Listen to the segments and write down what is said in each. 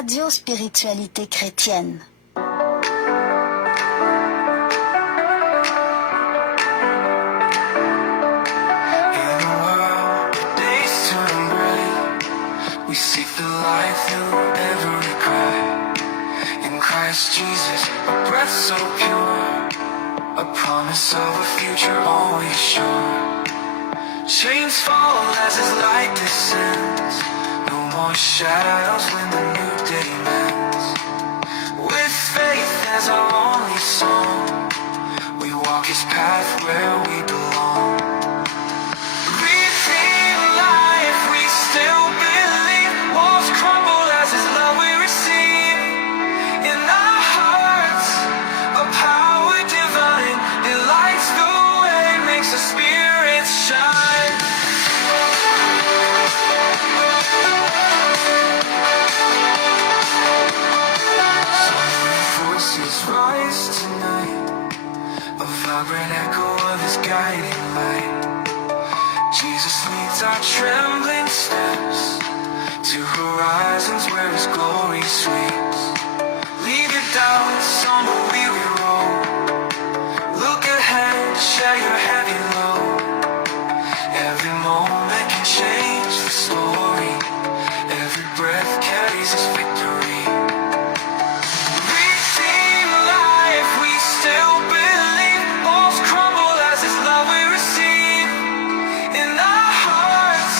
Radio Spiritualité Chrétienne. We seek the light through every crack. In Christ Jesus, a breath so pure, a promise of a future always sure. Chains fall as His light descends. No more shadows when the new day mends. With faith as our only song, we walk His path where we belong. Breathing life, we still believe. Walls crumble as His love we receive. In our hearts, a power divine. It lights the way, makes the spirit shine. So many voices rise tonight, a vibrant echo of His guiding light. Jesus leads our trembling steps to horizons where His glory sweeps. Leave your doubts on the weary road. Look ahead, share your heavy load. Every moment can change the story. Every breath carries His victory. Breathing life, we still believe. Walls crumble as His love we receive. In our hearts,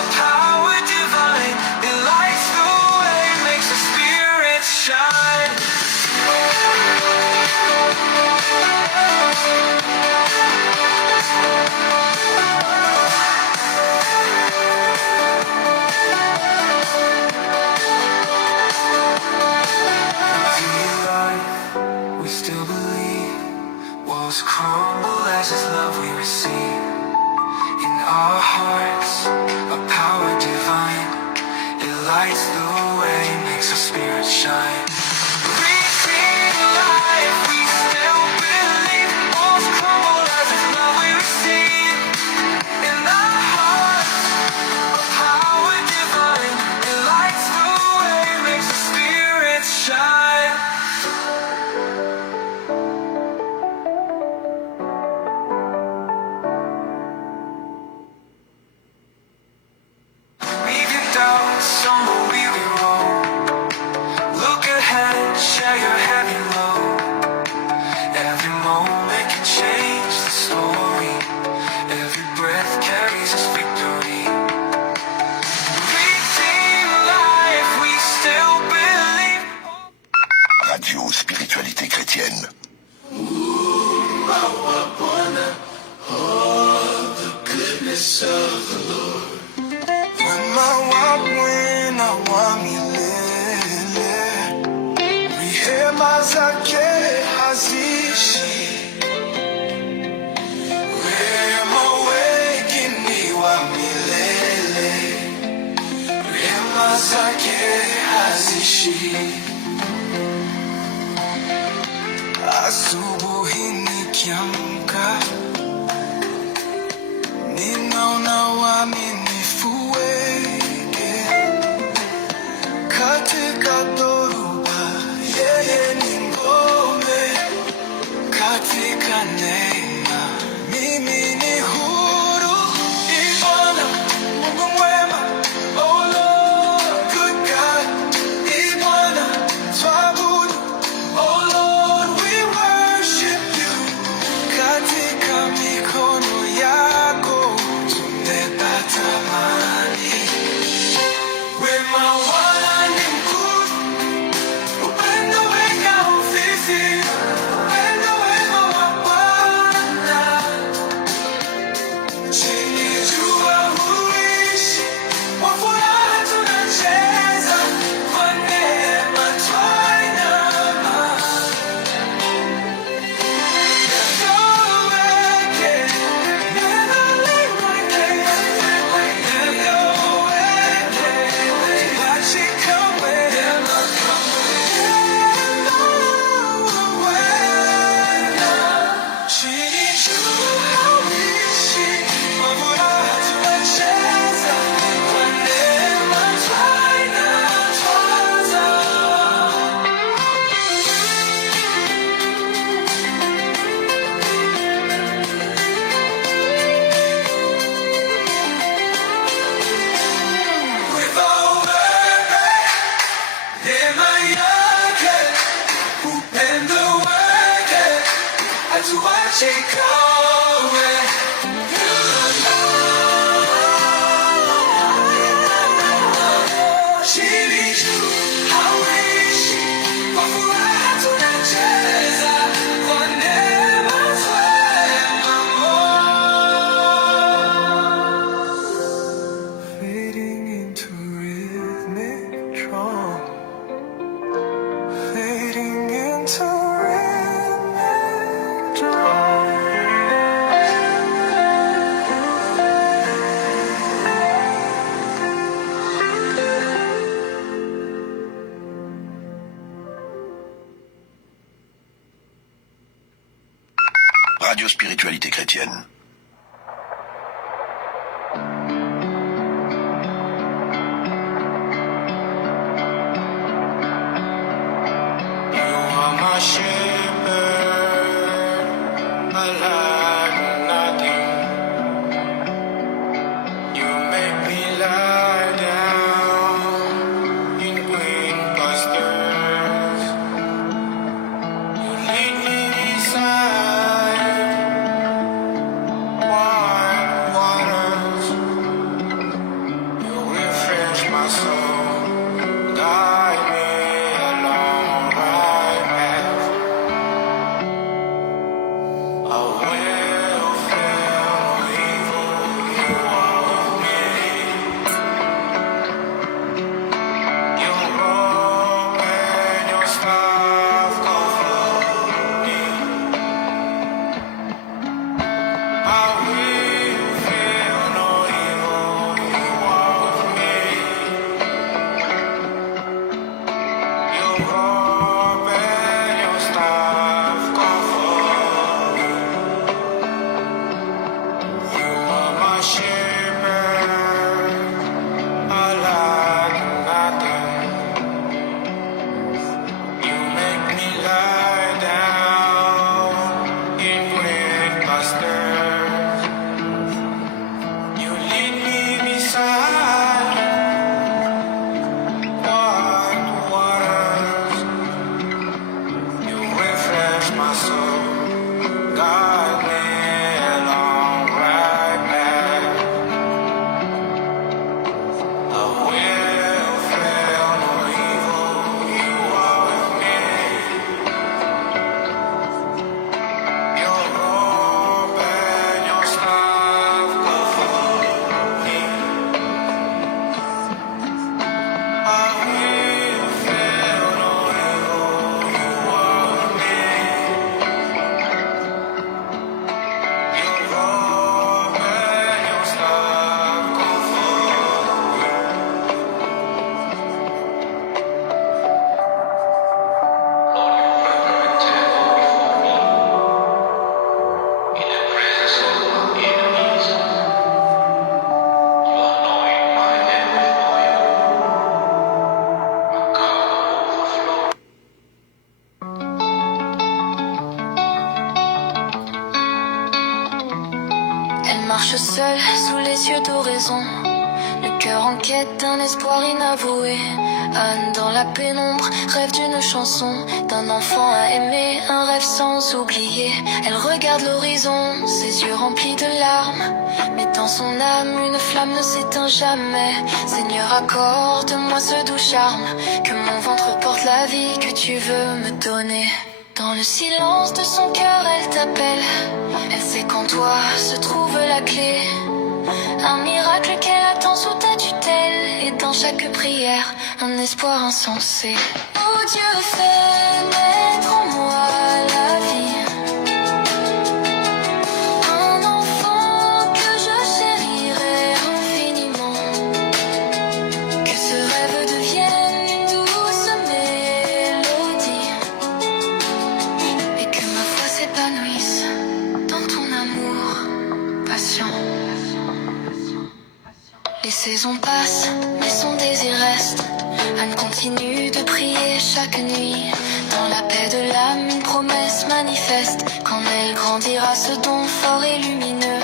a power divine. It lights the way, makes the spirit shine. We still believe. Walls crumble as His love we receive. In our hearts, a power divine. It lights the way, makes our spirit shine. Breathing life, we still believe. Walls crumble as His love we receive. In our hearts, a power divine. It lights the way, makes the spirit shine. Leave your doubts on the weary road. Look ahead, share your heavy load. Every moment can change the story. Every breath carries His victory. Breathing life, we still believe. Radio Spiritualité Chrétienne. Wema wa milele, rehema zake haziishi. Wema wake ni wa milele, rehema zake haziishi. Asubuhi nikiamka, ninaona uaminifu wake katika dhoruba. Yeye ni ngome katika neema, mimi ni huru. Ibwana Mungu mwema, oh Lord, good God. Ibwana twabudu, oh Lord, we worship you. Katika mikono yako tumepata amani. Wema wala ni mkuu, upendo weka ofisi, upendo wema wa Bwana. had to watch it go. Radio Spiritualité Chrétienne. Marche seule sous les yeux d'oraison, le cœur en quête d'un espoir inavoué. Anne dans la pénombre rêve d'une chanson, d'un enfant à aimer, un rêve sans oublier. Elle regarde l'horizon, ses yeux remplis de larmes, mais dans son âme une flamme ne s'éteint jamais. Seigneur, accorde-moi ce doux charme, que mon ventre porte la vie que tu veux me donner. Dans le silence de son cœur, elle t'appelle. Elle sait qu'en toi se trouve la clé. Un miracle qu'elle attend sous ta tutelle. Et dans chaque prière, un espoir insensé. Oh Dieu, fais naître en moi la vie. Un enfant que je chérirai infiniment. Que ce rêve devienne une douce mélodie. Et que ma foi s'épanouisse dans ton amour patient. Les saisons passent, mais son désir reste. Anne continue de prier chaque nuit. Dans la paix de l'âme, une promesse manifeste. Quand elle grandira, ce don fort et lumineux.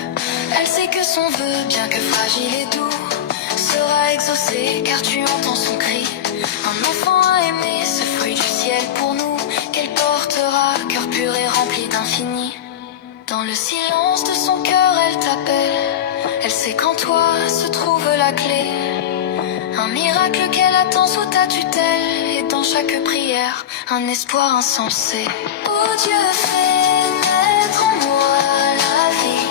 Elle sait que son vœu, bien que fragile et doux, sera exaucé car tu entends son cri. Un enfant à aimer, ce fruit du ciel pour nous, qu'elle portera, cœur pur et rempli d'infini. Dans le silence de son cœur, elle t'appelle. Elle sait qu'en toi se trouve la clé. Un miracle qu'elle attend sous ta tutelle. Et dans chaque prière, un espoir insensé. Oh Dieu, fais naître en moi la vie.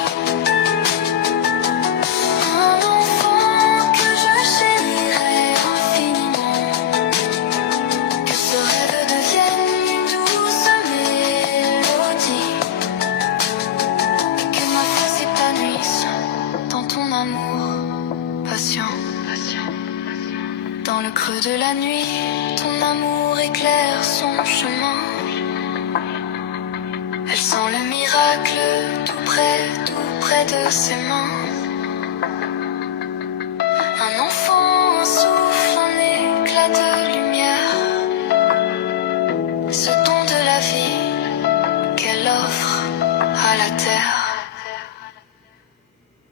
Un enfant que je chérirai infiniment. Que ce rêve devienne une douce mélodie. Et que ma foi s'épanouisse dans ton amour patient. Dans le creux de la nuit, ton amour éclaire son chemin. Elle sent le miracle tout près de ses mains. Un enfant, un souffle, un éclat de lumière. Ce don de la vie qu'elle offre à la terre.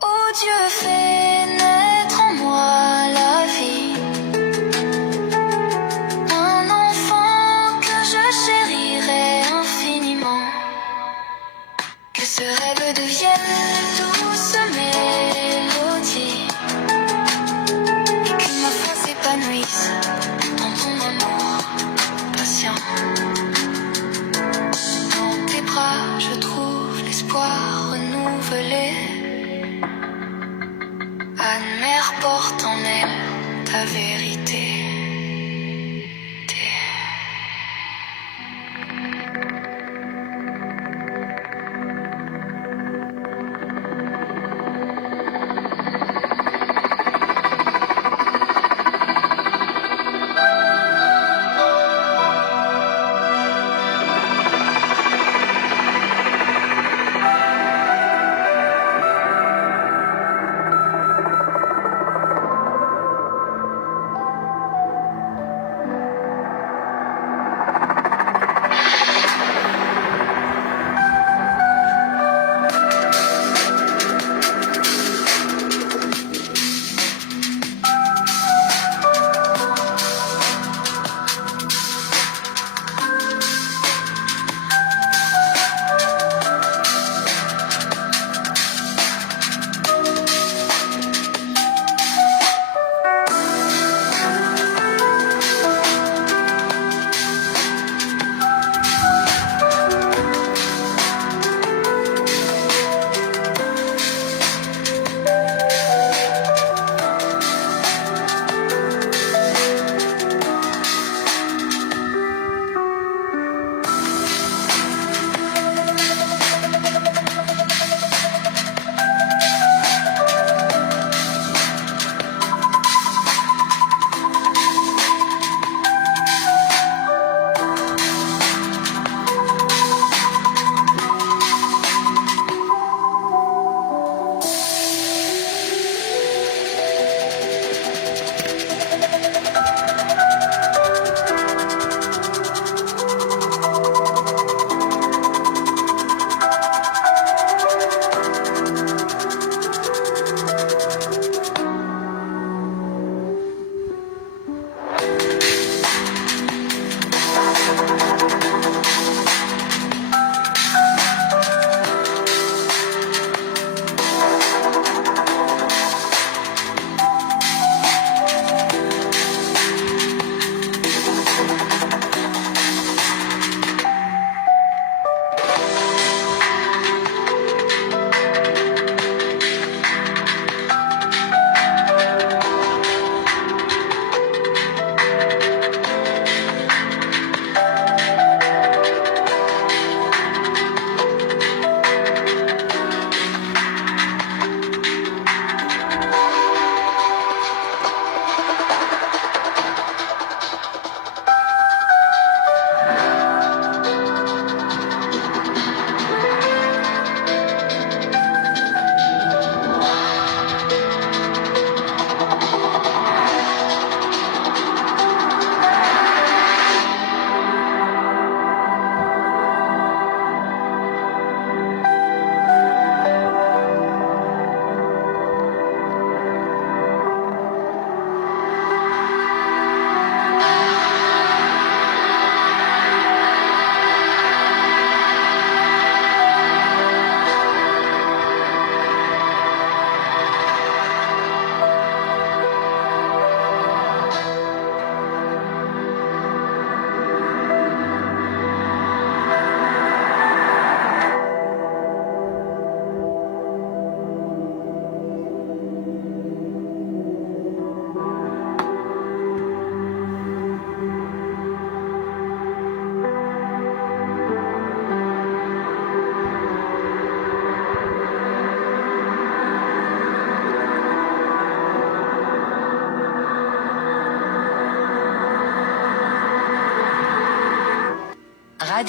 Oh Dieu, fais naître en moi la vie. Un enfant que je chérirai infiniment. Que ce rêve devienne douce mélodie. Et que ma foi s'épanouisse dans ton amour patient. Dans tes bras je trouve l'espoir renouvelé. Anne-Mère porte en elle ta vérité.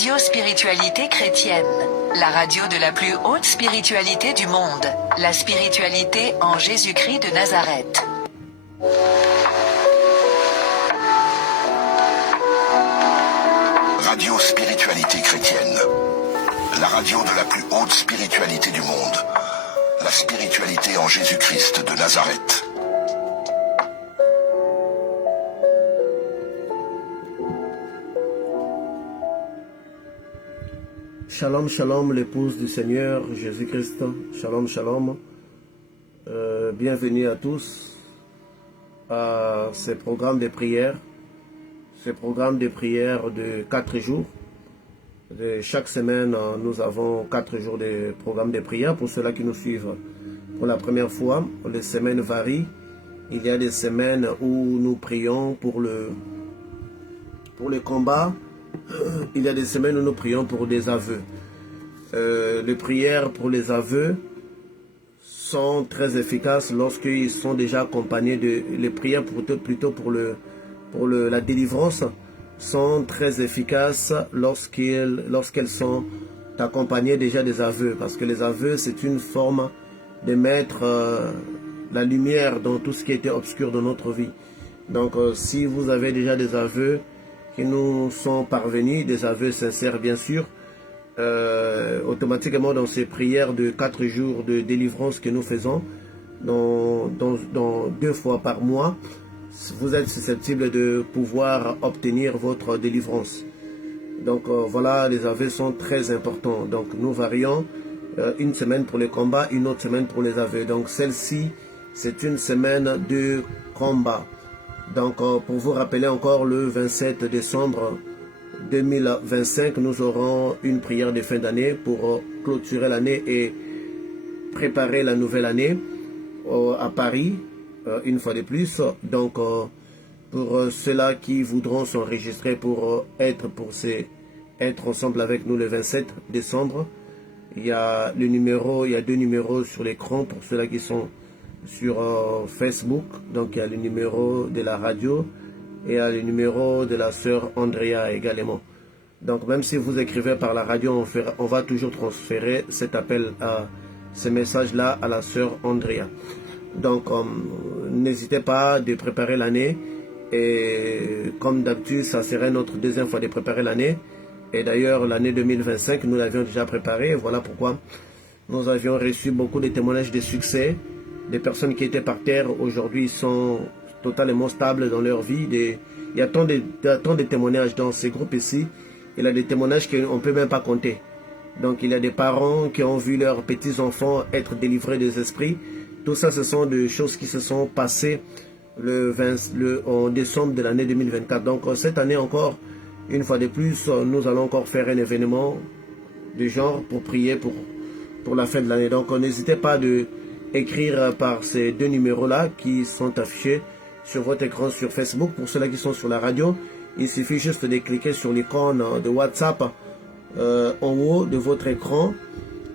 Radio Spiritualité Chrétienne, la radio de la plus haute spiritualité du monde, la spiritualité en Jésus-Christ de Nazareth. Radio Spiritualité Chrétienne, la radio de la plus haute spiritualité du monde, la spiritualité en Jésus-Christ de Nazareth. Shalom, shalom, l'épouse du Seigneur Jésus-Christ. Shalom, shalom. Bienvenue à tous à ce programme de prière. Ce programme de prière de 4 jours. Chaque semaine, nous avons 4 jours de programme de prière. Pour ceux-là qui nous suivent pour la première fois, les semaines varient. Il y a des semaines où nous prions pour le combat. Il y a des semaines où nous prions pour des aveux. Les prières pour les aveux sont très efficaces lorsqu'ils sont déjà accompagnés de... Les prières plutôt pour la délivrance sont très efficaces lorsqu'elles sont accompagnées déjà des aveux. Parce que les aveux, c'est une forme de mettre la lumière dans tout ce qui était obscur dans notre vie. Donc si vous avez déjà des aveux qui nous sont parvenus, des aveux sincères bien sûr, automatiquement dans ces prières de 4 jours de délivrance que nous faisons, dans 2 fois par mois, vous êtes susceptible de pouvoir obtenir votre délivrance. Donc voilà, les aveux sont très importants. Donc nous varions une semaine pour les combats, une autre semaine pour les aveux. Donc celle-ci, c'est une semaine de combat. Donc pour vous rappeler encore, le 27 décembre 2025, nous aurons une prière de fin d'année pour clôturer l'année et préparer la nouvelle année à Paris, une fois de plus. Donc pour ceux-là qui voudront s'enregistrer pour être ensemble avec nous le 27 décembre, il y a 2 numéros sur l'écran pour ceux-là qui sont sur Facebook. Donc il y a le numéro de la radio et il y a le numéro de la sœur Andrea également. Donc même si vous écrivez par la radio, on va toujours transférer cet appel, ce message-là à la sœur Andrea. Donc n'hésitez pas de préparer l'année. Et comme d'habitude, ça serait notre 2e fois de préparer l'année. Et d'ailleurs, l'année 2025, nous l'avions déjà préparée. Voilà pourquoi nous avions reçu beaucoup de témoignages de succès. Des personnes qui étaient par terre, aujourd'hui, sont totalement stables dans leur vie. Il y a tant de témoignages dans ces groupes ici. Il y a des témoignages qu'on ne peut même pas compter. Donc, il y a des parents qui ont vu leurs petits-enfants être délivrés des esprits. Tout ça, ce sont des choses qui se sont passées en décembre de l'année 2024. Donc, cette année encore, une fois de plus, nous allons encore faire un événement du genre pour prier pour la fin de l'année. Donc, n'hésitez pas de écrire par ces 2 numéros-là qui sont affichés sur votre écran sur Facebook. Pour ceux-là qui sont sur la radio, il suffit juste de cliquer sur l'icône de WhatsApp en haut de votre écran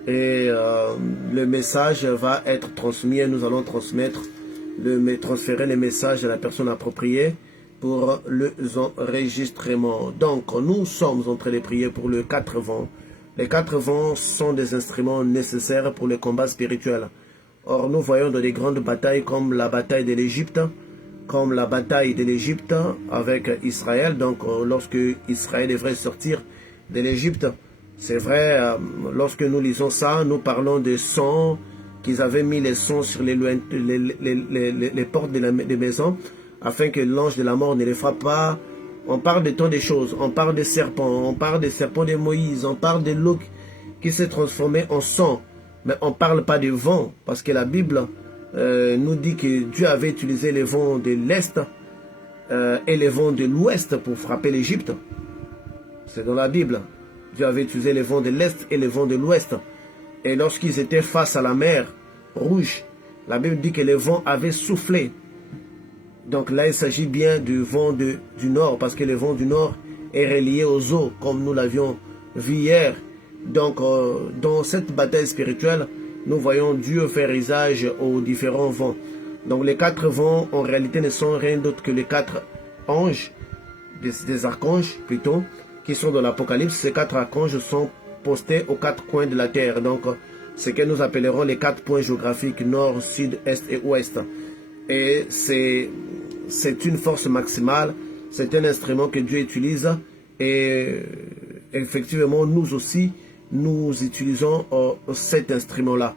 et le message va être transmis et nous allons transférer les messages à la personne appropriée pour l'enregistrement. Donc, nous sommes en train de prier pour le 4 vents. Les 4 vents sont des instruments nécessaires pour le combat spirituel. Or, nous voyons dans des grandes batailles comme la bataille de l'Égypte, avec Israël. Donc, lorsque Israël devrait sortir de l'Égypte, c'est vrai, lorsque nous lisons ça, nous parlons de sang, qu'ils avaient mis les sons sur les portes des maisons, afin que l'ange de la mort ne les frappe pas. On parle de tant de choses. On parle des serpents, on parle des serpents de Moïse, on parle de l'eau qui s'est transformée en sang. Mais on ne parle pas de vent, parce que la Bible nous dit que Dieu avait utilisé les vents de l'Est et les vents de l'Ouest pour frapper l'Égypte. C'est dans la Bible. Dieu avait utilisé les vents de l'Est et les vents de l'Ouest. Et lorsqu'ils étaient face à la mer Rouge, la Bible dit que les vents avaient soufflé. Donc là, il s'agit bien du vent du Nord, parce que le vent du Nord est relié aux eaux, comme nous l'avions vu hier. Donc, dans cette bataille spirituelle, nous voyons Dieu faire usage aux différents vents. Donc, les 4 vents, en réalité, ne sont rien d'autre que les 4 anges, des archanges plutôt, qui sont dans l'Apocalypse, ces 4 archanges sont postés aux 4 coins de la terre. Donc, ce que nous appellerons les 4 points géographiques, nord, sud, est et ouest. Et c'est une force maximale, c'est un instrument que Dieu utilise. Et effectivement, nous aussi, nous utilisons cet instrument-là.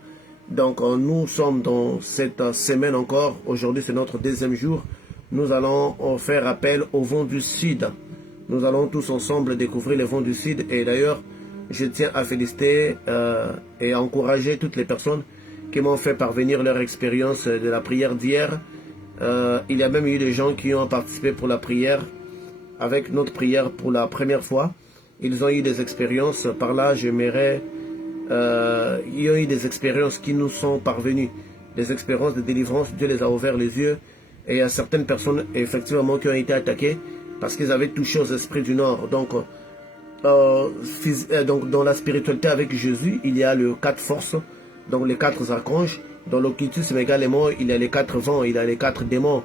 Donc, nous sommes dans cette semaine encore. Aujourd'hui, c'est notre 2e jour. Nous allons faire appel au vent du sud. Nous allons tous ensemble découvrir le vent du sud. Et d'ailleurs, je tiens à féliciter et à encourager toutes les personnes qui m'ont fait parvenir leur expérience de la prière d'hier. Il y a même eu des gens qui ont participé pour la prière, avec notre prière pour la première fois. Ils ont eu des expériences. Par là, j'aimerais... ils ont eu des expériences qui nous sont parvenues. Des expériences de délivrance. Dieu les a ouvert les yeux. Et il y a certaines personnes, effectivement, qui ont été attaquées parce qu'ils avaient touché aux esprits du Nord. Donc, dans la spiritualité avec Jésus, il y a les 4 forces, donc les 4 archanges. Dans l'occultisme également, il y a les 4 vents, il y a les 4 démons.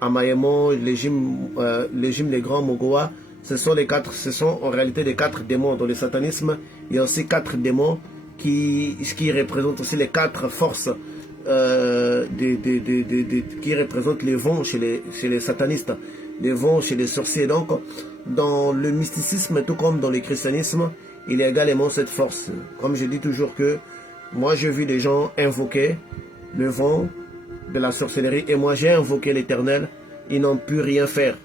Amaémon, Légime, les grands, Mogoa. Ce sont en réalité les 4 démons. Dans le satanisme, il y a aussi 4 démons qui représentent aussi les 4 forces qui représentent les vents chez les satanistes, les vents chez les sorciers. Donc, dans le mysticisme, tout comme dans le christianisme, il y a également cette force. Comme je dis toujours que moi, j'ai vu des gens invoquer le vent de la sorcellerie et moi, j'ai invoqué l'Éternel. Ils n'ont pu rien faire.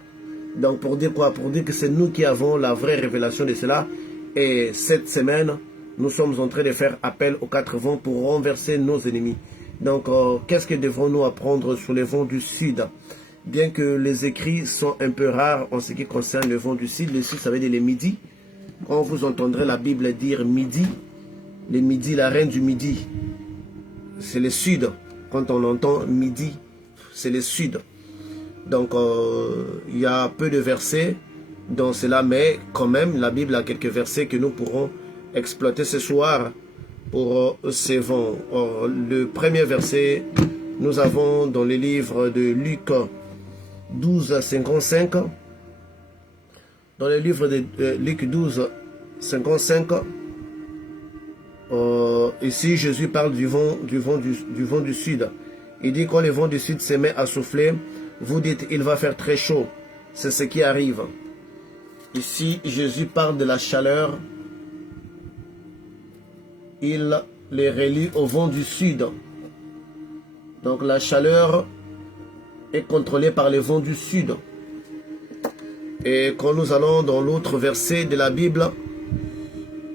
Donc, pour dire quoi? Pour dire que c'est nous qui avons la vraie révélation de cela. Et cette semaine, nous sommes en train de faire appel aux 4 vents pour renverser nos ennemis. Donc, qu'est-ce que devrons-nous apprendre sur les vents du sud? Bien que les écrits sont un peu rares en ce qui concerne le vent du sud. Le sud, ça veut dire les midis. Quand vous entendrez la Bible dire midi, les midis, la reine du midi, c'est le sud. Quand on entend midi, c'est le sud. Donc, il y a peu de versets dans cela, mais quand même, la Bible a quelques versets que nous pourrons exploiter ce soir pour ces vents. Or, le premier verset, nous avons dans le livre de Luc 12, 55. Dans le livre de Luc 12, 55, ici Jésus parle du vent du sud. Il dit quand le vent du sud se met à souffler, vous dites il va faire très chaud. C'est ce qui arrive. Ici Jésus parle de la chaleur. Il les relie au vent du sud. Donc la chaleur est contrôlée par le vent du sud. Et quand nous allons dans l'autre verset de la Bible,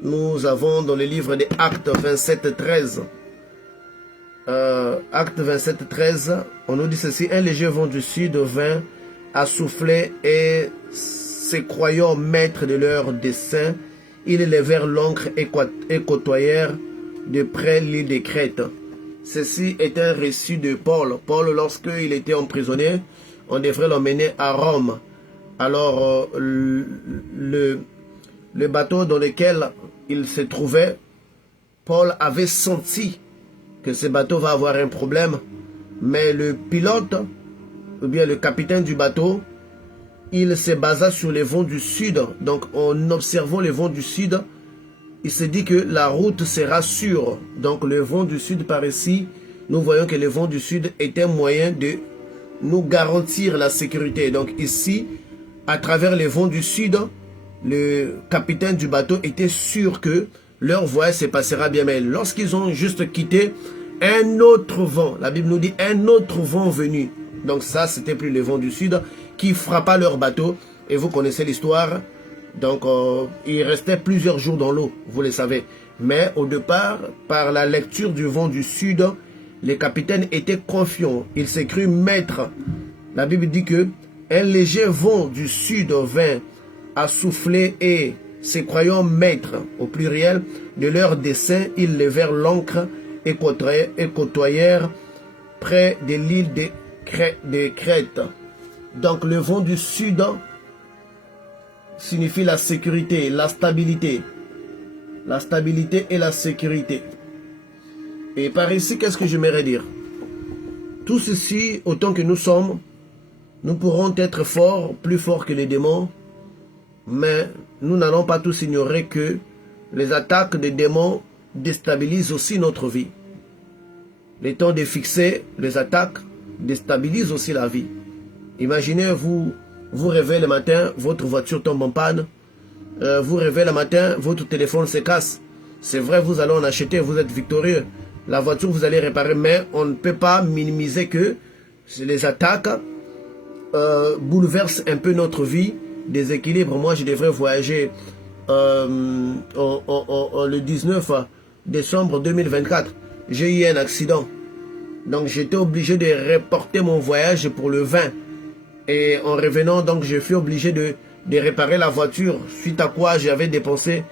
nous avons dans le livre des Actes 27, 13. Actes 27, 13, on nous dit ceci: un léger vent du sud vint à souffler et se croyant maîtres de leur dessein, ils élevèrent l'ancre et côtoyèrent de près l'île de Crète. Ceci est un récit de Paul. Paul, lorsqu'il était emprisonné, on devrait l'emmener à Rome. Alors, le bateau dans lequel il se trouvait, Paul avait senti que ce bateau va avoir un problème. Mais le pilote, ou bien le capitaine du bateau, il se basa sur les vents du sud. Donc, en observant les vents du sud, il se dit que la route sera sûre. Donc, le vent du sud par ici, nous voyons que le vent du sud est un moyen de nous garantir la sécurité. Donc, ici, à travers les vents du sud, le capitaine du bateau était sûr que leur voyage se passera bien. Mais lorsqu'ils ont juste quitté, un autre vent, la Bible nous dit un autre vent venu. Donc ça, c'était plus le vent du sud qui frappa leur bateau. Et vous connaissez l'histoire. Donc, il restait plusieurs jours dans l'eau, vous le savez. Mais au départ, par la lecture du vent du sud, les capitaines étaient confiants. Ils s'est cru maître. La Bible dit que un léger vent du sud vint à souffler et, se croyant maîtres, au pluriel, de leur dessein, ils levèrent l'ancre et côtoyèrent près de l'île de Crète. Donc le vent du sud signifie la sécurité, la stabilité. La stabilité et la sécurité. Et par ici, qu'est-ce que j'aimerais dire? Tout ceci, autant que nous sommes, nous pourrons être forts, plus forts que les démons, Mais nous n'allons pas tous ignorer que les attaques des démons déstabilisent aussi notre vie. Les temps de fixer les attaques déstabilisent aussi la vie. Imaginez, vous réveillez le matin, votre voiture tombe en panne. Vous réveillez le matin, votre téléphone se casse. C'est vrai, vous allez en acheter, vous êtes victorieux. La voiture, vous allez réparer, mais on ne peut pas minimiser que les attaques bouleversent un peu notre vie, déséquilibre. Moi, je devrais voyager le 19 décembre 2024. J'ai eu un accident. Donc, j'étais obligé de reporter mon voyage pour le 20. Et en revenant, donc, je fus obligé de réparer la voiture, suite à quoi j'avais dépensé.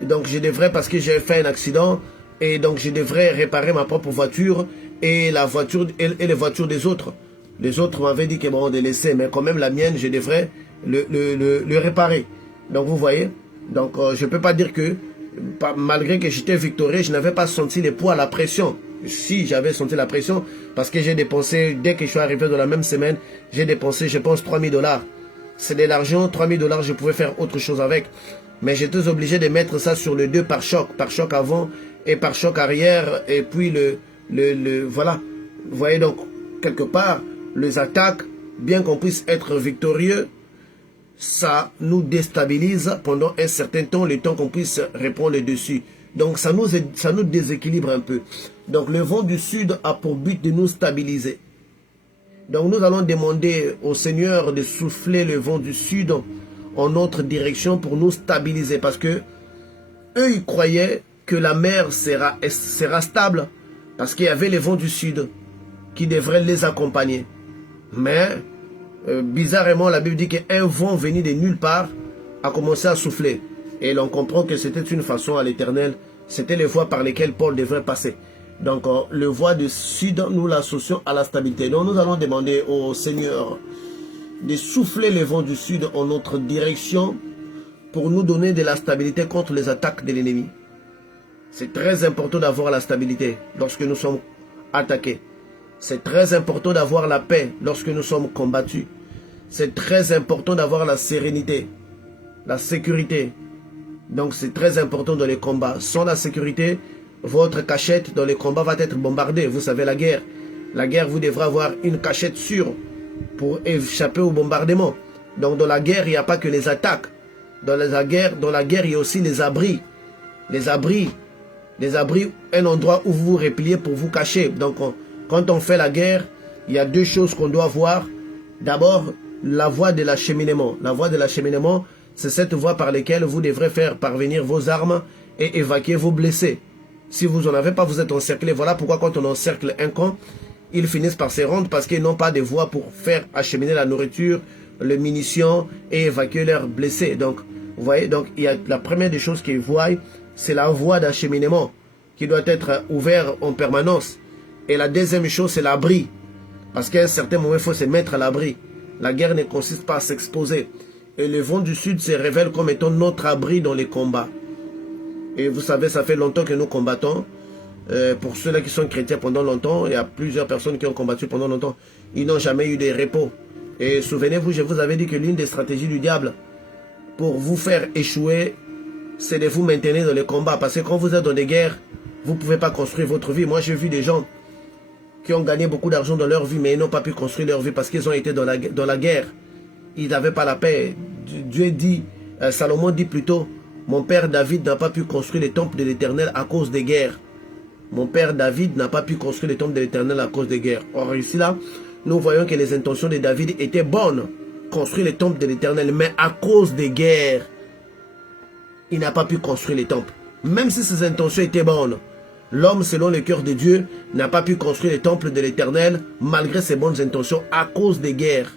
Donc, je devrais, parce que j'ai fait un accident, et donc je devrais réparer ma propre voiture et la voiture et les voitures des autres. Les autres m'avaient dit qu'ils m'ont délaissé, mais quand même la mienne, je devrais le réparer. Donc, vous voyez, donc je ne peux pas dire que, malgré que j'étais victorieux, je n'avais pas senti les poids, la pression. Si j'avais senti la pression, parce que j'ai dépensé, dès que je suis arrivé dans la même semaine, j'ai dépensé, je pense, $3000. C'est de l'argent, $3000, je pouvais faire autre chose avec. Mais j'étais obligé de mettre ça sur les deux pare-chocs avant et pare-choc arrière, et puis voilà. Vous voyez, donc, quelque part, les attaques, bien qu'on puisse être victorieux, ça nous déstabilise pendant un certain temps, le temps qu'on puisse reprendre le dessus. Donc ça nous déséquilibre un peu. Donc le vent du sud a pour but de nous stabiliser. Donc nous allons demander au Seigneur de souffler le vent du sud en notre direction pour nous stabiliser. Parce que eux, ils croyaient que la mer sera stable. Parce qu'il y avait le vent du sud qui devrait les accompagner. Mais bizarrement, la Bible dit qu'un vent venu de nulle part a commencé à souffler. Et l'on comprend que c'était une façon à l'Éternel, c'était les voies par lesquelles Paul devrait passer. Donc le voie du sud, nous l'associons à la stabilité. Donc nous allons demander au Seigneur de souffler le vent du sud en notre direction pour nous donner de la stabilité contre les attaques de l'ennemi. C'est très important d'avoir la stabilité lorsque nous sommes attaqués. C'est très important d'avoir la paix lorsque nous sommes combattus. C'est très important d'avoir la sérénité, la sécurité. Donc c'est très important dans les combats. Sans la sécurité, votre cachette dans les combats va être bombardée. Vous savez, la guerre. La guerre, vous devrez avoir une cachette sûre pour échapper au bombardement. Donc dans la guerre, il n'y a pas que les attaques. Dans la guerre, il y a aussi les abris. Les abris, un endroit où vous vous repliez pour vous cacher. Donc quand on fait la guerre, il y a deux choses qu'on doit voir. D'abord, la voie de l'acheminement. La voie de l'acheminement, c'est cette voie par laquelle vous devrez faire parvenir vos armes et évacuer vos blessés. Si vous n'en avez pas, vous êtes encerclés. Voilà pourquoi quand on encercle un camp, ils finissent par se rendre parce qu'ils n'ont pas de voie pour faire acheminer la nourriture, les munitions et évacuer leurs blessés. Donc, vous voyez, donc il y a la première des choses qu'ils voient, c'est la voie d'acheminement qui doit être ouverte en permanence. Et la deuxième chose, c'est l'abri. Parce qu'à un certain moment, il faut se mettre à l'abri. La guerre ne consiste pas à s'exposer. Et le vent du sud se révèle comme étant notre abri dans les combats. Et vous savez, ça fait longtemps que nous combattons. Pour ceux-là qui sont chrétiens pendant longtemps, il y a plusieurs personnes qui ont combattu pendant longtemps. Ils n'ont jamais eu de repos. Et souvenez-vous, je vous avais dit que l'une des stratégies du diable pour vous faire échouer, c'est de vous maintenir dans les combats. Parce que quand vous êtes dans des guerres, vous ne pouvez pas construire votre vie. Moi, j'ai vu des gens qui ont gagné beaucoup d'argent dans leur vie, mais ils n'ont pas pu construire leur vie parce qu'ils ont été dans la guerre. Ils n'avaient pas la paix. Dieu dit, Salomon dit plutôt, mon père David n'a pas pu construire le temple de l'Éternel à cause des guerres. Mon père David n'a pas pu construire le temple de l'Éternel à cause des guerres. Or ici là, nous voyons que les intentions de David étaient bonnes. Construire le temple de l'Éternel, mais à cause des guerres, il n'a pas pu construire le temple. Même si ses intentions étaient bonnes, l'homme selon le cœur de Dieu n'a pas pu construire le temple de l'Éternel malgré ses bonnes intentions à cause des guerres.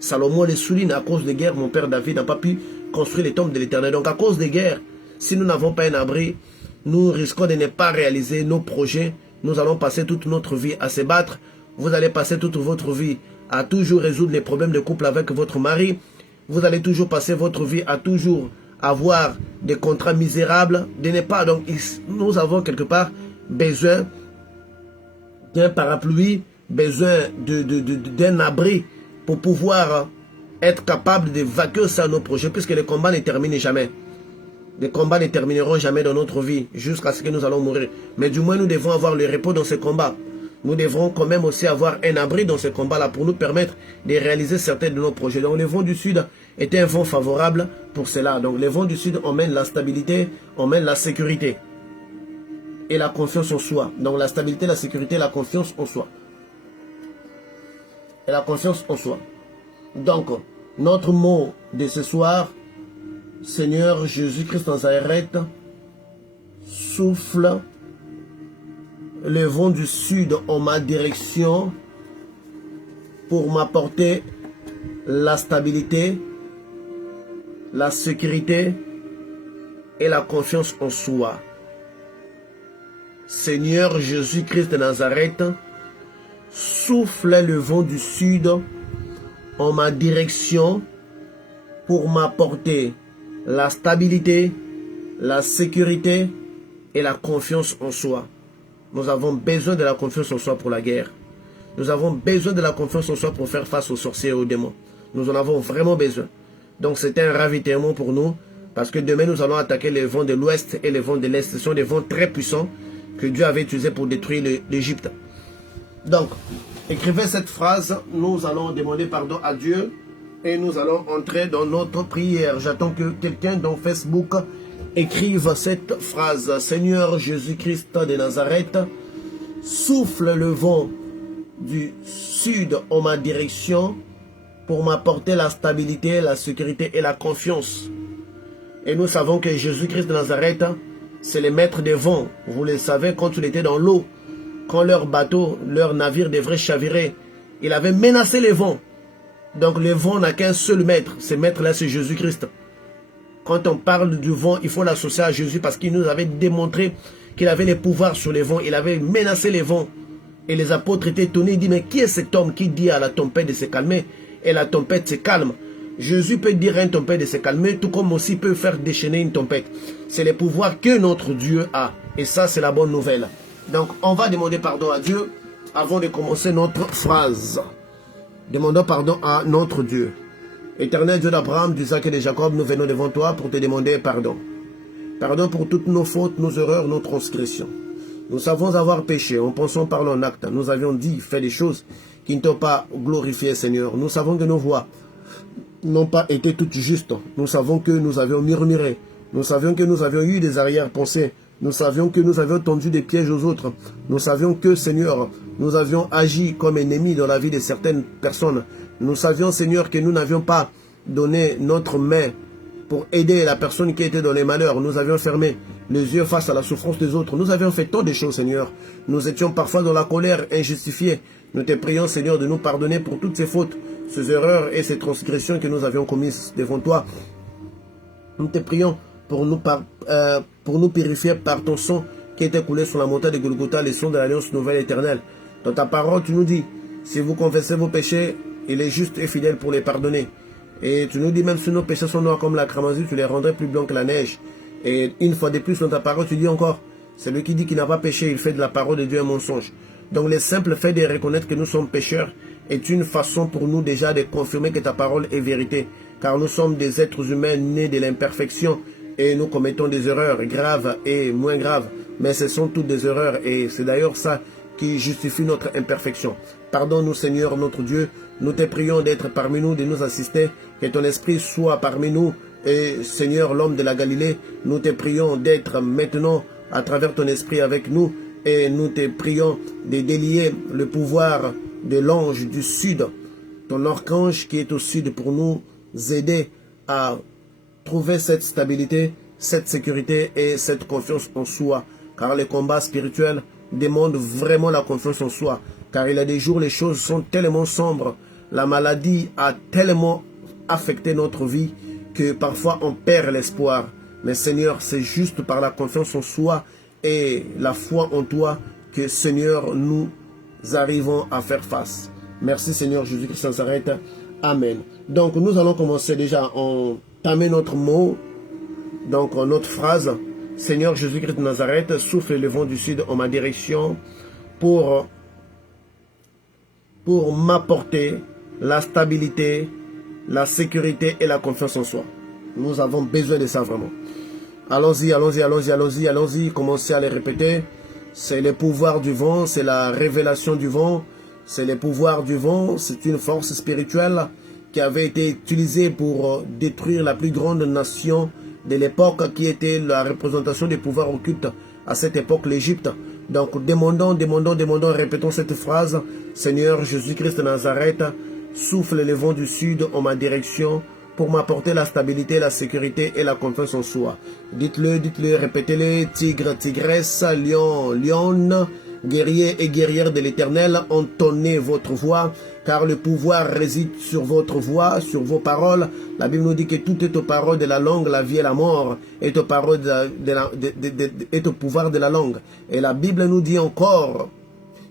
Salomon le souligne, à cause des guerres, mon père David n'a pas pu construire le temple de l'Éternel. Donc à cause des guerres, si nous n'avons pas un abri, nous risquons de ne pas réaliser nos projets. Nous allons passer toute notre vie à se battre. Vous allez passer toute votre vie à toujours résoudre les problèmes de couple avec votre mari. Vous allez toujours passer votre vie à toujours avoir des contrats misérables. De ne pas. Donc nous avons quelque part besoin d'un parapluie, besoin d'un abri pour pouvoir être capable de vainquer ça nos projets, puisque les combats ne terminent jamais. Les combats ne termineront jamais dans notre vie, jusqu'à ce que nous allons mourir. Mais du moins, nous devons avoir le repos dans ces combats. Nous devrons quand même aussi avoir un abri dans ces combats-là pour nous permettre de réaliser certains de nos projets. Donc, le vent du Sud était un vent favorable pour cela. Donc, le vent du Sud emmène la stabilité, emmène la sécurité et la confiance en soi. Donc, la stabilité, la sécurité et la confiance en soi. Et la confiance en soi. Donc, notre mot de ce soir, Seigneur Jésus-Christ Nazareth, souffle le vent du sud en ma direction pour m'apporter la stabilité, la sécurité et la confiance en soi. Seigneur Jésus-Christ de Nazareth, souffle le vent du sud en ma direction pour m'apporter la stabilité, la sécurité et la confiance en soi. Nous avons besoin de la confiance en soi pour la guerre. Nous avons besoin de la confiance en soi pour faire face aux sorciers et aux démons. Nous en avons vraiment besoin. Donc c'est un ravitaillement pour nous, parce que demain nous allons attaquer les vents de l'ouest et les vents de l'est. Ce sont des vents très puissants que Dieu avait utilisés pour détruire l'Égypte. Donc, écrivez cette phrase, nous allons demander pardon à Dieu et nous allons entrer dans notre prière. J'attends que quelqu'un dans Facebook écrive cette phrase. Seigneur Jésus-Christ de Nazareth, souffle le vent du sud en ma direction pour m'apporter la stabilité, la sécurité et la confiance. Et nous savons que Jésus-Christ de Nazareth, c'est le maître des vents. Vous le savez, quand il était dans l'eau, quand leur bateau, leur navire devrait chavirer, il avait menacé les vents. Donc le vent n'a qu'un seul maître. Ce maître-là, c'est Jésus-Christ. Quand on parle du vent, il faut l'associer à Jésus parce qu'il nous avait démontré qu'il avait les pouvoirs sur les vents. Il avait menacé les vents. Et les apôtres étaient étonnés. Ils disent, mais qui est cet homme qui dit à la tempête de se calmer? Et la tempête se calme. Jésus peut dire à une tempête de se calmer, tout comme aussi peut faire déchaîner une tempête. C'est le pouvoir que notre Dieu a. Et ça, c'est la bonne nouvelle. Donc, on va demander pardon à Dieu avant de commencer notre phrase. Demandons pardon à notre Dieu. Éternel Dieu d'Abraham, d'Isaac et de Jacob, nous venons devant toi pour te demander pardon. Pardon pour toutes nos fautes, nos erreurs, nos transgressions. Nous savons avoir péché en pensant, parlant, en acte. Nous avions dit, fait des choses qui ne t'ont pas glorifié, Seigneur. Nous savons que nos voix n'ont pas été toutes justes. Nous savons que nous avions murmuré. Nous savions que nous avions eu des arrière-pensées. Nous savions que nous avions tendu des pièges aux autres. Nous savions que, Seigneur, nous avions agi comme ennemis dans la vie de certaines personnes. Nous savions, Seigneur, que nous n'avions pas donné notre main pour aider la personne qui était dans les malheurs. Nous avions fermé les yeux face à la souffrance des autres. Nous avions fait tant de choses, Seigneur. Nous étions parfois dans la colère injustifiée. Nous te prions, Seigneur, de nous pardonner pour toutes ces fautes, ces erreurs et ces transgressions que nous avions commises devant toi. Nous te prions pour nous purifier par ton sang qui était coulé sur la montagne de Golgotha, le sang de l'Alliance nouvelle éternelle. Dans ta parole, tu nous dis, si vous confessez vos péchés, il est juste et fidèle pour les pardonner. Et tu nous dis, même si nos péchés sont noirs comme la cramoisie, tu les rendrais plus blancs que la neige. Et une fois de plus, dans ta parole, tu dis encore, celui qui dit qu'il n'a pas péché, il fait de la parole de Dieu un mensonge. Donc le simple fait de reconnaître que nous sommes pécheurs est une façon pour nous déjà de confirmer que ta parole est vérité. Car nous sommes des êtres humains nés de l'imperfection et nous commettons des erreurs graves et moins graves. Mais ce sont toutes des erreurs et c'est d'ailleurs ça qui justifie notre imperfection. Pardonne-nous, Seigneur, notre Dieu. Nous te prions d'être parmi nous, de nous assister, que ton esprit soit parmi nous. Et Seigneur, l'homme de la Galilée, nous te prions d'être maintenant à travers ton esprit avec nous. Et nous te prions de délier le pouvoir de l'ange du sud, ton archange qui est au sud, pour nous aider à trouver cette stabilité, cette sécurité et cette confiance en soi. Car le combat spirituel demande vraiment la confiance en soi. Car il y a des jours, les choses sont tellement sombres. La maladie a tellement affecté notre vie que parfois on perd l'espoir. Mais Seigneur, c'est juste par la confiance en soi et la foi en toi que, Seigneur, nous arrivons à faire face. Merci, Seigneur Jésus-Christ Nazareth. Amen. Donc, nous allons commencer déjà à entamer notre mot, donc notre phrase. Seigneur Jésus-Christ de Nazareth, souffle le vent du sud en ma direction pour m'apporter la stabilité, la sécurité et la confiance en soi. Nous avons besoin de ça vraiment. Allons-y, allons-y, allons-y, allons-y, allons-y. Commencez à les répéter. C'est le pouvoir du vent, c'est la révélation du vent. C'est le pouvoir du vent, c'est une force spirituelle qui avait été utilisée pour détruire la plus grande nation de l'époque qui était la représentation des pouvoirs occultes à cette époque, l'Égypte. Donc demandons, répétons cette phrase. Seigneur Jésus-Christ de Nazareth, souffle le vent du sud en ma direction pour m'apporter la stabilité, la sécurité et la confiance en soi. Dites-le, répétez-le. Tigre, tigresse, lion, lionne, guerrier et guerrière de l'Éternel, entonnez votre voix, car le pouvoir réside sur votre voix, sur vos paroles. La Bible nous dit que tout est aux paroles de la langue, la vie et la mort est aux paroles est au pouvoir de la langue. Et la Bible nous dit encore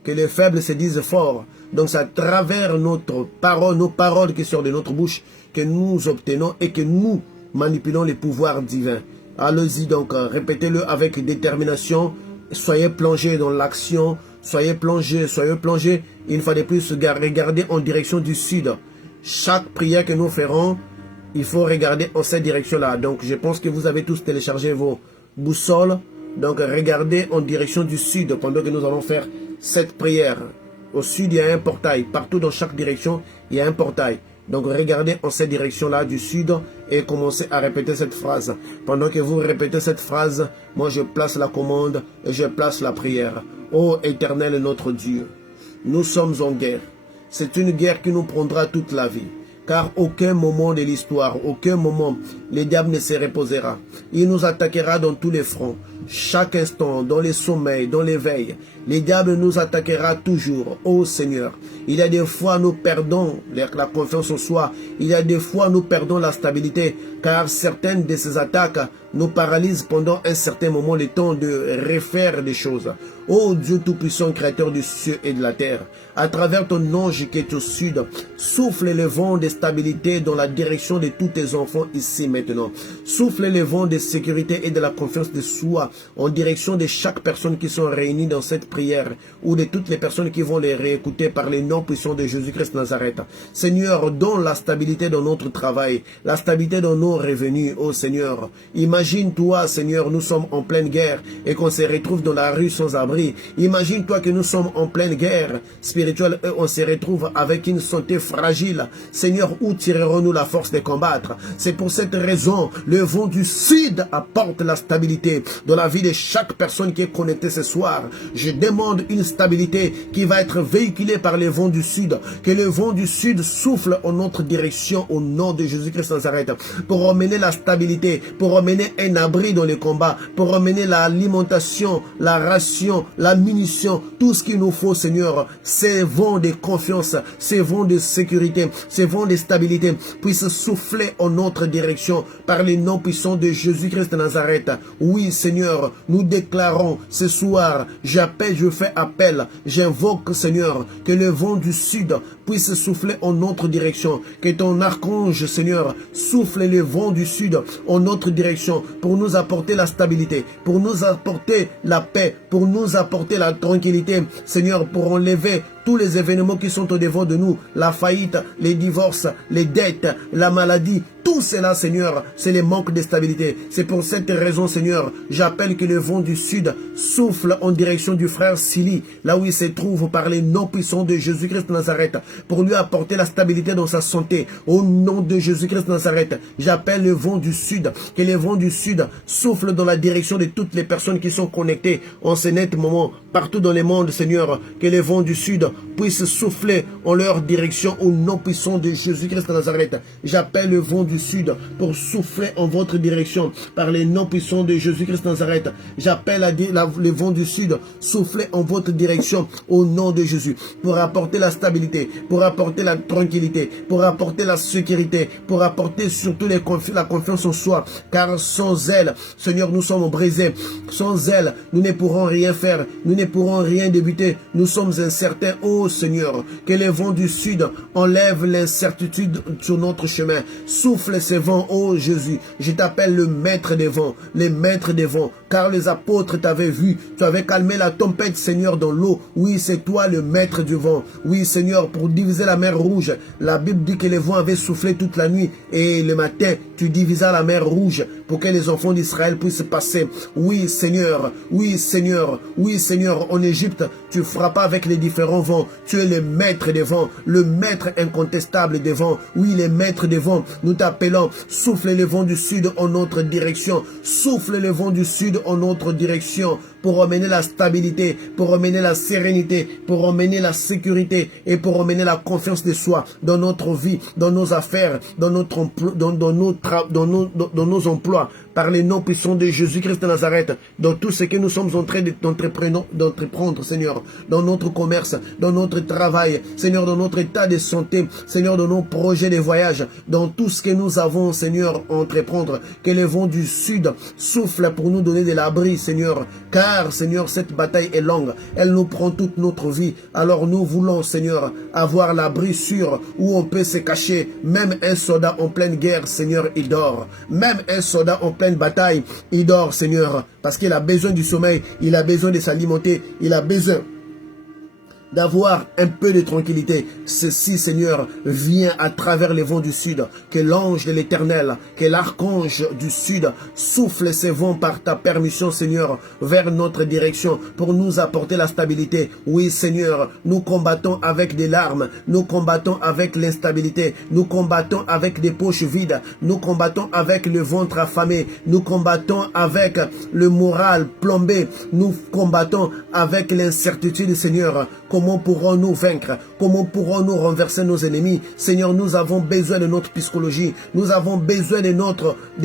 que les faibles se disent forts. Donc c'est à travers notre parole, nos paroles qui sortent de notre bouche, que nous obtenons et que nous manipulons les pouvoirs divins. Allez-y donc, répétez-le avec détermination. Soyez plongés dans l'action, soyez plongés. Une fois de plus, regardez en direction du sud. Chaque prière que nous ferons, il faut regarder en cette direction-là. Donc, je pense que vous avez tous téléchargé vos boussoles. Donc, regardez en direction du sud pendant que nous allons faire cette prière. Au sud, il y a un portail. Partout dans chaque direction, il y a un portail. Donc, regardez en cette direction-là du sud et commencez à répéter cette phrase. Pendant que vous répétez cette phrase, moi, je place la commande et je place la prière. Ô Éternel, notre Dieu, nous sommes en guerre. C'est une guerre qui nous prendra toute la vie. Car aucun moment de l'histoire, aucun moment, le diable ne se reposera. Il nous attaquera dans tous les fronts. Chaque instant, dans les sommeils, dans l'éveil, le diable nous attaquera toujours. Ô Seigneur, il y a des fois nous perdons la confiance en soi. Il y a des fois nous perdons la stabilité. Car certaines de ces attaques nous paralysent pendant un certain moment le temps de refaire des choses. Ô Dieu Tout-Puissant, Créateur du ciel et de la terre, à travers ton ange qui est au sud, souffle le vent de stabilité dans la direction de tous tes enfants ici maintenant. Souffle le vent de sécurité et de la confiance de soi en direction de chaque personne qui sont réunies dans cette prière ou de toutes les personnes qui vont les réécouter par les noms puissants de Jésus-Christ de Nazareth. Seigneur, donne la stabilité dans notre travail, la stabilité dans nos revenus, ô Seigneur. Imagine-toi, Seigneur, nous sommes en pleine guerre et qu'on se retrouve dans la rue sans abri. Imagine-toi que nous sommes en pleine guerre spirituelle et on se retrouve avec une santé fragile. Seigneur, où tirerons-nous la force de combattre? C'est pour cette raison, le vent du sud apporte la stabilité dans la vie de chaque personne qui est connectée ce soir. Je demande une stabilité qui va être véhiculée par le vent du sud. Que le vent du sud souffle en notre direction au nom de Jésus-Christ de Nazareth pour emmener la stabilité, pour emmener un abri dans les combats, pour emmener l'alimentation, la ration, la munition, tout ce qu'il nous faut, Seigneur. Ces vents de confiance, ces vents de sécurité, ces vents de stabilité puissent souffler en notre direction par les noms puissants de Jésus-Christ de Nazareth. Oui, Seigneur, nous déclarons ce soir, j'appelle, je fais appel, j'invoque, Seigneur, que le vent du sud puisse souffler en notre direction, que ton archange, Seigneur, souffle le vent du sud en notre direction pour nous apporter la stabilité, pour nous apporter la paix, pour nous apporter la tranquillité, Seigneur, pour enlever tous les événements qui sont au-devant de nous, la faillite, les divorces, les dettes, la maladie, tout cela, Seigneur, c'est le manque de stabilité. C'est pour cette raison, Seigneur, j'appelle que le vent du sud souffle en direction du frère Sili, là où il se trouve par les noms puissants de Jésus-Christ de Nazareth, pour lui apporter la stabilité dans sa santé. Au nom de Jésus-Christ de Nazareth, j'appelle le vent du sud, que le vent du sud souffle dans la direction de toutes les personnes qui sont connectées en ce net moment, partout dans le monde, Seigneur, que le vent du sud puisse souffler en leur direction au nom puissant de Jésus-Christ de Nazareth. J'appelle le vent du sud pour souffler en votre direction par les noms puissants de Jésus-Christ de Nazareth. J'appelle le vent du sud souffler en votre direction au nom de Jésus pour apporter la stabilité, pour apporter la tranquillité, pour apporter la sécurité, pour apporter surtout la confiance en soi, car sans elle, Seigneur, nous sommes brisés. Sans elle, nous ne pourrons rien faire, nous ne pourrons rien débuter, nous sommes incertains. Oh Seigneur, que les vents du sud enlèvent l'incertitude sur notre chemin. Souffle ces vents, oh Jésus. Je t'appelle le maître des vents, les maîtres des vents. car les apôtres t'avaient vu. Tu avais calmé la tempête, Seigneur, dans l'eau. Oui, c'est toi le maître du vent. Oui, Seigneur, pour diviser la mer Rouge, la Bible dit que les vents avaient soufflé toute la nuit et le matin, tu divisas la mer Rouge pour que les enfants d'Israël puissent passer. Oui, Seigneur, oui, Seigneur, oui, Seigneur, en Égypte, tu frappas avec les différents vents. Tu es le maître des vents, le maître incontestable des vents. Oui, les maîtres des vents, nous t'appelons. Souffle les vents du sud en notre direction. Souffle les vents du sud en notre direction pour emmener la stabilité, pour emmener la sérénité, pour emmener la sécurité et pour emmener la confiance de soi dans notre vie, dans nos affaires, dans notre dans nos emplois, par les noms puissants de Jésus-Christ de Nazareth, dans tout ce que nous sommes en train d'entreprendre, Seigneur, dans notre commerce, dans notre travail, Seigneur, dans notre état de santé, Seigneur, dans nos projets de voyage, dans tout ce que nous avons, Seigneur, à entreprendre, que les vents du sud soufflent pour nous donner de l'abri, Seigneur, car, Seigneur, cette bataille est longue, elle nous prend toute notre vie, alors nous voulons, Seigneur, avoir l'abri sûr où on peut se cacher, même un soldat en pleine guerre, Seigneur, il dort, même un soldat en pleine bataille, il dort, Seigneur, parce qu'il a besoin du sommeil, il a besoin de s'alimenter, il a besoin d'avoir un peu de tranquillité. Ceci, Seigneur, vient à travers les vents du sud. Que l'ange de l'Éternel, que l'archange du sud souffle ces vents par ta permission, Seigneur, vers notre direction pour nous apporter la stabilité. Oui, Seigneur, nous combattons avec des larmes, nous combattons avec l'instabilité, nous combattons avec des poches vides, nous combattons avec le ventre affamé, nous combattons avec le moral plombé, nous combattons avec l'incertitude, Seigneur. Comment pourrons-nous vaincre? Comment pourrons-nous renverser nos ennemis? Seigneur, nous avons besoin de notre psychologie. Nous avons besoin de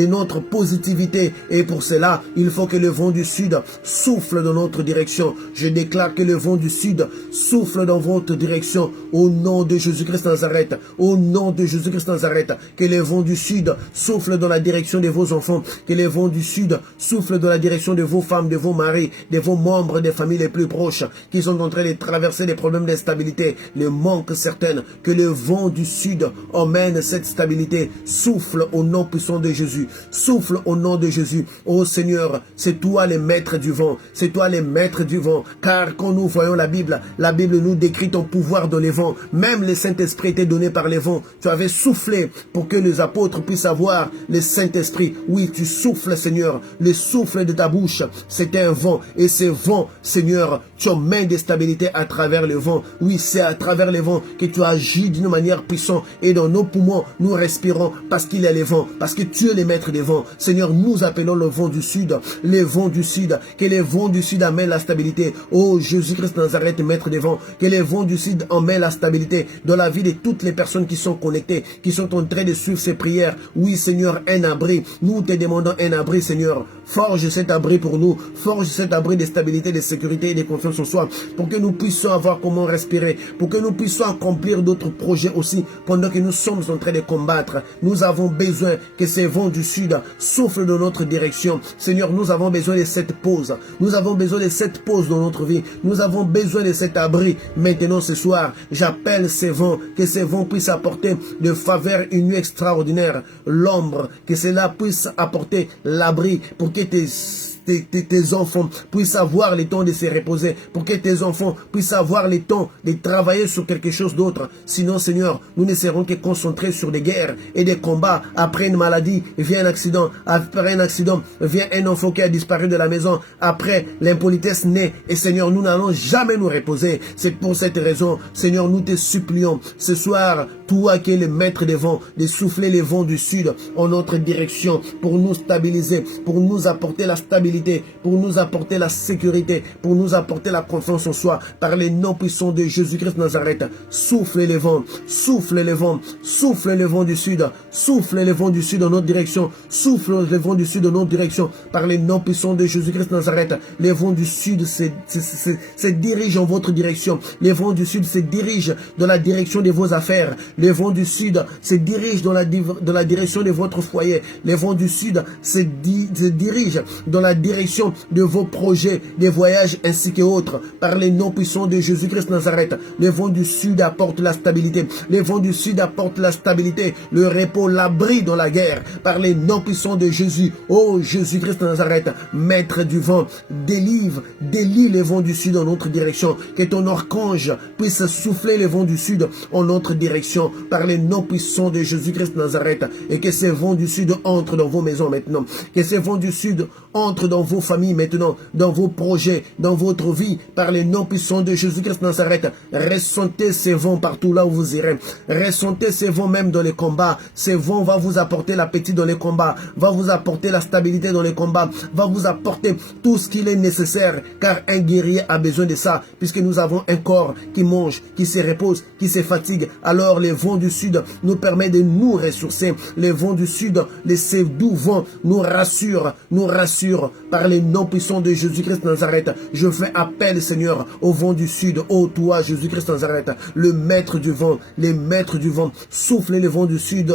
notre positivité. Et pour cela, il faut que le vent du sud souffle dans notre direction. Je déclare que le vent du sud souffle dans votre direction. Au nom de Jésus-Christ Nazareth. Au nom de Jésus-Christ Nazareth. Que le vent du sud souffle dans la direction de vos enfants. Que le vent du sud souffle dans la direction de vos femmes, de vos maris, de vos membres des familles les plus proches qui sont en train de traverser des problèmes d'instabilité, le manque certain, que le vent du sud emmène cette stabilité. Souffle au nom puissant de Jésus. Souffle au nom de Jésus. Oh Seigneur, c'est toi le maître du vent. C'est toi le maître du vent. Car quand nous voyons la Bible nous décrit ton pouvoir dans les vents. Même le Saint-Esprit était donné par les vents. Tu avais soufflé pour que les apôtres puissent avoir le Saint-Esprit. Oui, tu souffles, Seigneur. Le souffle de ta bouche, c'était un vent. Et ce vent, Seigneur, tu emmènes des stabilités à travers le vent. Oui, c'est à travers le vent que tu agis d'une manière puissante. Et dans nos poumons, nous respirons parce qu'il y a le vent. Parce que tu es le maître des vents. Seigneur, nous appelons le vent du sud. Le vent du sud. Que les vents du sud amènent la stabilité. Oh, Jésus-Christ Nazareth, maître des vents. Que les vents du sud emmènent la stabilité dans la vie de toutes les personnes qui sont connectées, qui sont en train de suivre ces prières. Oui, Seigneur, un abri. Nous te demandons un abri, Seigneur. Forge cet abri pour nous. Forge cet abri de stabilité, de sécurité et de confiance en soi. Pour que nous puissions avoir comment respirer, pour que nous puissions accomplir d'autres projets aussi pendant que nous sommes en train de combattre. Nous avons besoin que ces vents du sud soufflent dans notre direction. Seigneur, nous avons besoin de cette pause. Nous avons besoin de cette pause dans notre vie. Nous avons besoin de cet abri. Maintenant, ce soir, j'appelle ces vents, que ces vents puissent apporter de faveur une nuit extraordinaire. L'ombre, que cela puisse apporter l'abri pour que tes enfants puissent avoir le temps de se reposer, pour que tes enfants puissent avoir le temps de travailler sur quelque chose d'autre. Sinon, Seigneur, nous ne serons que concentrés sur des guerres et des combats. Après une maladie, vient un accident. Après un accident, vient un enfant qui a disparu de la maison. Après, l'impolitesse naît. Et Seigneur, nous n'allons jamais nous reposer. C'est pour cette raison, Seigneur, nous te supplions ce soir, toi qui es le maître des vents, de souffler les vents du sud en notre direction pour nous stabiliser, pour nous apporter la stabilité, pour nous apporter la sécurité, pour nous apporter la confiance en soi, par les noms puissants de Jésus-Christ Nazareth. Souffle les vents, souffle les vents, souffle les vents du sud, souffle les vents du sud dans notre direction, souffle les vents du sud dans notre direction, par les noms puissants de Jésus-Christ Nazareth. Les vents du sud se dirigent en votre direction, les vents du sud se dirigent dans la direction de vos affaires, les vents du sud se dirigent dans la direction de votre foyer, les vents du sud se dirigent dans la direction de vos projets, des voyages ainsi qu'autres. Par les noms puissants de Jésus-Christ Nazareth, le vent du sud apporte la stabilité. Le vent du sud apporte la stabilité, le repos, l'abri dans la guerre. Par les noms puissants de Jésus, oh Jésus-Christ Nazareth, maître du vent, délivre les vents du sud en notre direction. Que ton archange puisse souffler les vents du sud en notre direction. Par les noms puissants de Jésus-Christ Nazareth, et que ces vents du sud entrent dans vos maisons maintenant. Que ces vents du sud entrent dans vos familles maintenant, dans vos projets, dans votre vie. Par les noms puissants de Jésus-Christ Nazareth, ressentez ces vents partout là où vous irez. Ressentez ces vents même dans les combats. Ces vents vont vous apporter l'appétit dans les combats, va vous apporter la stabilité dans les combats, va vous apporter tout ce qu'il est nécessaire, car un guerrier a besoin de ça, puisque nous avons un corps qui mange, qui se repose, qui se fatigue. Alors les vents du sud nous permettent de nous ressourcer. Les vents du sud, ces doux vents nous rassurent par les noms puissants de Jésus-Christ Nazareth. Je fais appel, Seigneur, au vent du sud. Ô toi, Jésus-Christ Nazareth, le maître du vent, les maîtres du vent, soufflez les vents du sud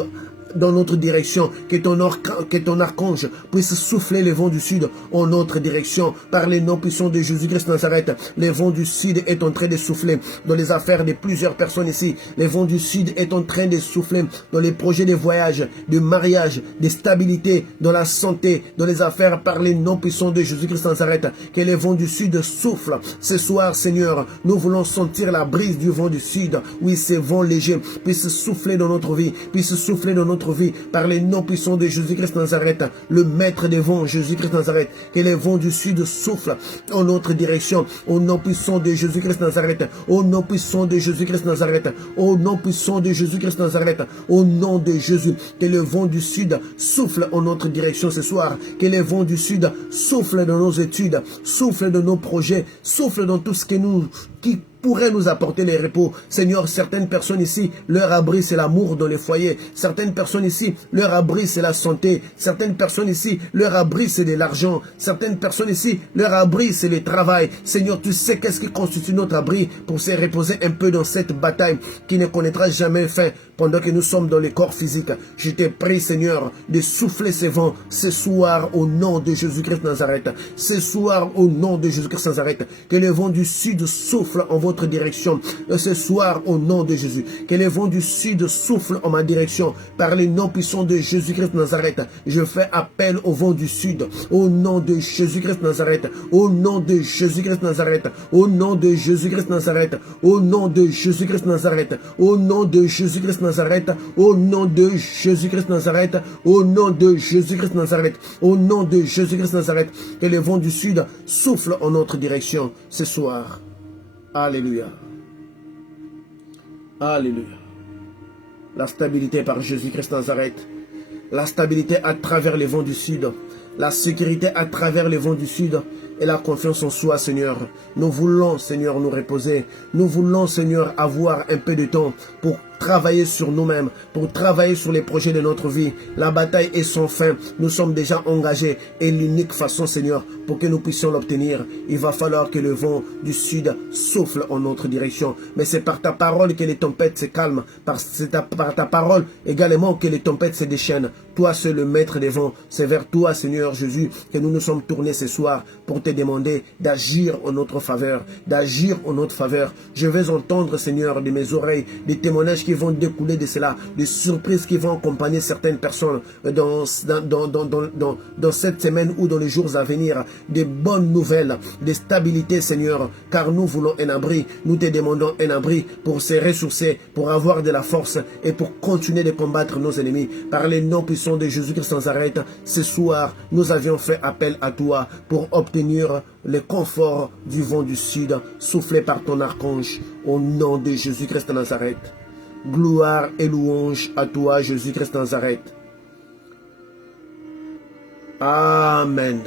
dans notre direction, que ton archange puisse souffler les vents du sud en notre direction. Par les noms puissants de Jésus-Christ Nazareth, les vents du sud est en train de souffler dans les affaires de plusieurs personnes ici. Les vents du sud est en train de souffler dans les projets de voyage, de mariage, de stabilité, dans la santé, dans les affaires. Par les noms puissants de Jésus-Christ Nazareth, que les vents du sud soufflent. Ce soir, Seigneur, nous voulons sentir la brise du vent du sud. Oui, ces vents légers puissent souffler dans notre vie, puissent souffler dans notre vie, par les noms puissants de Jésus-Christ Nazareth, le maître des vents, Jésus-Christ Nazareth, que les vents du sud soufflent en notre direction, au nom puissant de Jésus-Christ Nazareth, au nom puissant de Jésus-Christ Nazareth, au nom puissant de Jésus-Christ Nazareth, au nom de Jésus, que le vent du sud souffle en notre direction ce soir, que les vents du sud soufflent dans nos études, soufflent dans nos projets, soufflent dans tout ce qui pourrait nous apporter les repos. Seigneur, certaines personnes ici, leur abri c'est l'amour dans les foyers. Certaines personnes ici, leur abri c'est la santé. Certaines personnes ici, leur abri c'est de l'argent. Certaines personnes ici, leur abri c'est le travail. Seigneur, tu sais qu'est-ce qui constitue notre abri pour se reposer un peu dans cette bataille qui ne connaîtra jamais fin pendant que nous sommes dans le corps physique. Je te prie, Seigneur, de souffler ces vents ce soir au nom de Jésus-Christ Nazareth. Ce soir au nom de Jésus-Christ Nazareth, que le vent du sud souffle en votre direction. Ce soir au nom de Jésus, que les vents du sud soufflent en ma direction. Par les noms puissants de Jésus-Christ Nazareth, je fais appel au vent du sud, au nom de Jésus-Christ Nazareth, au nom de Jésus-Christ Nazareth, au nom de Jésus-Christ Nazareth, au nom de Jésus-Christ Nazareth, au nom de Jésus-Christ Nazareth, au nom de Jésus-Christ Nazareth, au nom de Jésus-Christ Nazareth, au nom de Jésus-Christ Nazareth, que les vents du sud soufflent en notre direction ce soir. Alléluia. Alléluia. La stabilité par Jésus-Christ Nazareth. La stabilité à travers les vents du sud. La sécurité à travers les vents du sud. Et la confiance en soi, Seigneur. Nous voulons, Seigneur, nous reposer. Nous voulons, Seigneur, avoir un peu de temps pour travailler sur nous-mêmes, pour travailler sur les projets de notre vie. La bataille est sans fin. Nous sommes déjà engagés. Et l'unique façon, Seigneur, pour que nous puissions l'obtenir, il va falloir que le vent du sud souffle en notre direction. Mais c'est par ta parole que les tempêtes se calment. C'est par ta parole également que les tempêtes se déchaînent. Toi, seul le maître des vents. C'est vers toi, Seigneur Jésus, que nous nous sommes tournés ce soir pour te demander d'agir en notre faveur. D'agir en notre faveur. Je vais entendre, Seigneur, de mes oreilles, des témoignages qui vont découler de cela, des surprises qui vont accompagner certaines personnes dans cette semaine ou dans les jours à venir, des bonnes nouvelles, des stabilités, Seigneur, car nous voulons un abri, nous te demandons un abri pour se ressourcer, pour avoir de la force et pour continuer de combattre nos ennemis. Par les noms puissants de Jésus-Christ Nazareth, ce soir, nous avions fait appel à toi pour obtenir le confort du vent du sud, soufflé par ton archange, au nom de Jésus-Christ Nazareth. Gloire et louange à toi, Jésus-Christ Nazareth. Amen.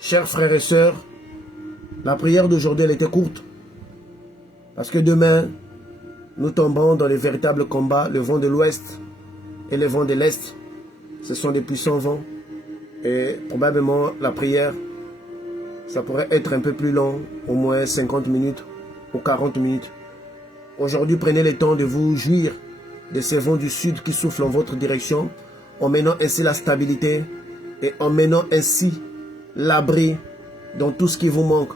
Chers frères et sœurs, la prière d'aujourd'hui elle était courte. Parce que demain, nous tomberons dans les véritables combats, le vent de l'ouest et le vent de l'est. Ce sont des puissants vents. Et probablement la prière, ça pourrait être un peu plus long, au moins 50 minutes ou 40 minutes. Aujourd'hui, prenez le temps de vous jouir de ces vents du sud qui soufflent en votre direction, en menant ainsi la stabilité et emmenant ainsi l'abri dans tout ce qui vous manque.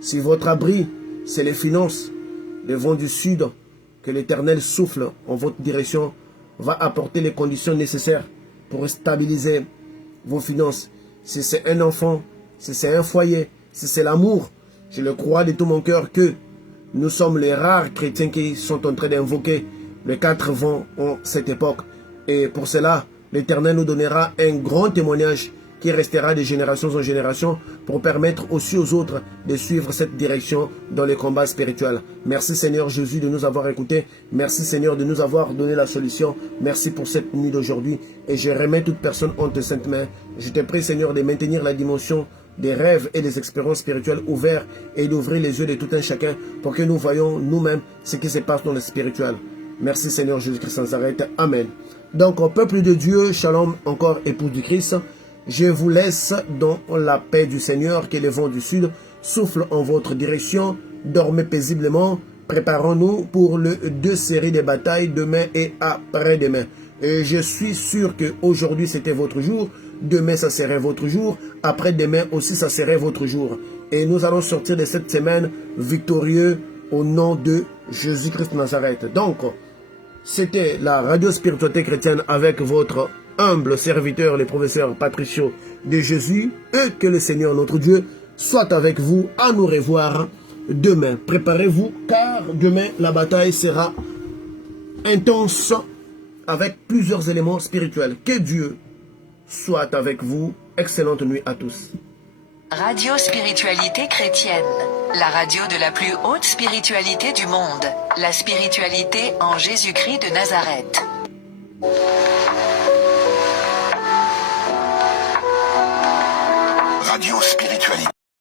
Si votre abri, c'est les finances, le vent du sud, que l'Éternel souffle en votre direction, va apporter les conditions nécessaires pour stabiliser vos finances. Si c'est un enfant, si c'est un foyer, si c'est l'amour, je le crois de tout mon cœur que nous sommes les rares chrétiens qui sont en train d'invoquer les 4 vents en cette époque. Et pour cela, l'Éternel nous donnera un grand témoignage qui restera de génération en génération pour permettre aussi aux autres de suivre cette direction dans les combats spirituels. Merci Seigneur Jésus de nous avoir écoutés. Merci Seigneur de nous avoir donné la solution. Merci pour cette nuit d'aujourd'hui. Et je remets toute personne en tes saintes mains. Je te prie Seigneur de maintenir la dimension des rêves et des expériences spirituelles ouverts et d'ouvrir les yeux de tout un chacun pour que nous voyons nous-mêmes ce qui se passe dans le spirituel. Merci Seigneur Jésus-Christ sans arrêt. Amen. Donc au peuple de Dieu, shalom encore époux du Christ. Je vous laisse dans la paix du Seigneur, que le vent du sud souffle en votre direction. Dormez paisiblement. Préparons-nous pour les 2 séries de batailles demain et après-demain. Et je suis sûr qu'aujourd'hui c'était votre jour. Demain ça serait votre jour. Après-demain aussi ça serait votre jour. Et nous allons sortir de cette semaine victorieux au nom de Jésus-Christ de Nazareth. Donc, c'était la radio spiritualité chrétienne avec votre humble serviteur, le professeur Patricio de Jésus, et que le Seigneur notre Dieu soit avec vous. À nous revoir demain. Préparez-vous car demain la bataille sera intense avec plusieurs éléments spirituels. Que Dieu soit avec vous. Excellente nuit à tous. Radio Spiritualité Chrétienne, la radio de la plus haute spiritualité du monde, la spiritualité en Jésus-Christ de Nazareth. Radio